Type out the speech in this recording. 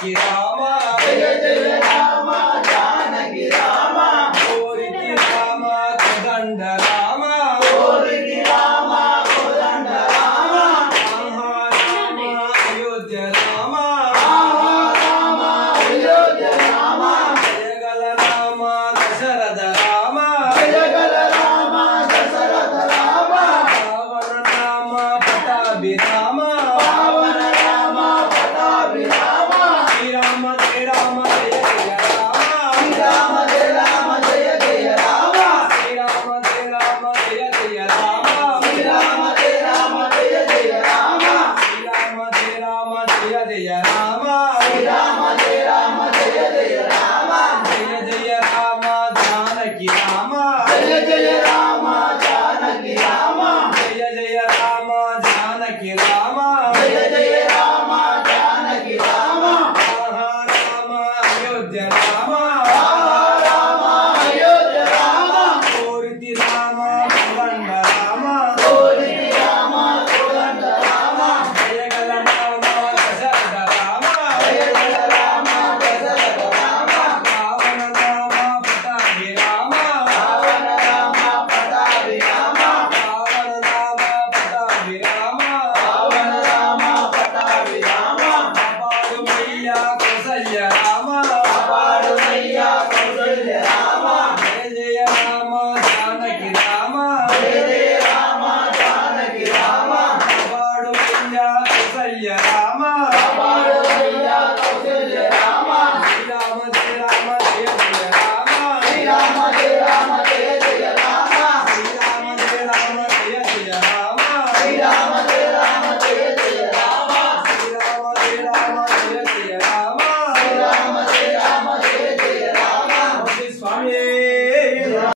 जानकी राम जय जय राम जानकी राम कोरिति राम कोदंड राम कोरिति राम कोदंड राम राम अयोध्य राम राम अयोध्य राम जयगल राम दशरथ राम जयगल राम दशरथ राम पावन राम पटाभि राम पावन राम पटाभि राम श्री राम जय राम जय जय राम श्री राम जय राम जय जय राम श्री राम जय राम जय जय राम श्री राम जय राम जय जय राम श्री राम जय राम जय जय राम श्री राम जय राम जय जय राम जय जय राम जानकी राम जय जय राम जानकी राम जय जय राम जानकी राम जय जय राम जानकी राम राम अयोध्य राम राम अयोध्य राम कोरिति राम कोदंड राम कोरिति राम कोदंड राम जयगल राम दशरथ राम जयगल राम दशरथ राम पावन राम पटाभि राम पावन राम पटाभि राम पावन राम पटाभि राम पावन राम पटाभि राम पापाड़ मैया कौसल्य राम पापाड़ मैया कौसल्य राम जय जय राम जानकी राम जय जय राम जानकी राम पापाड़ मैया कौसल्य राम पापाड़ मैया कौसल्य राम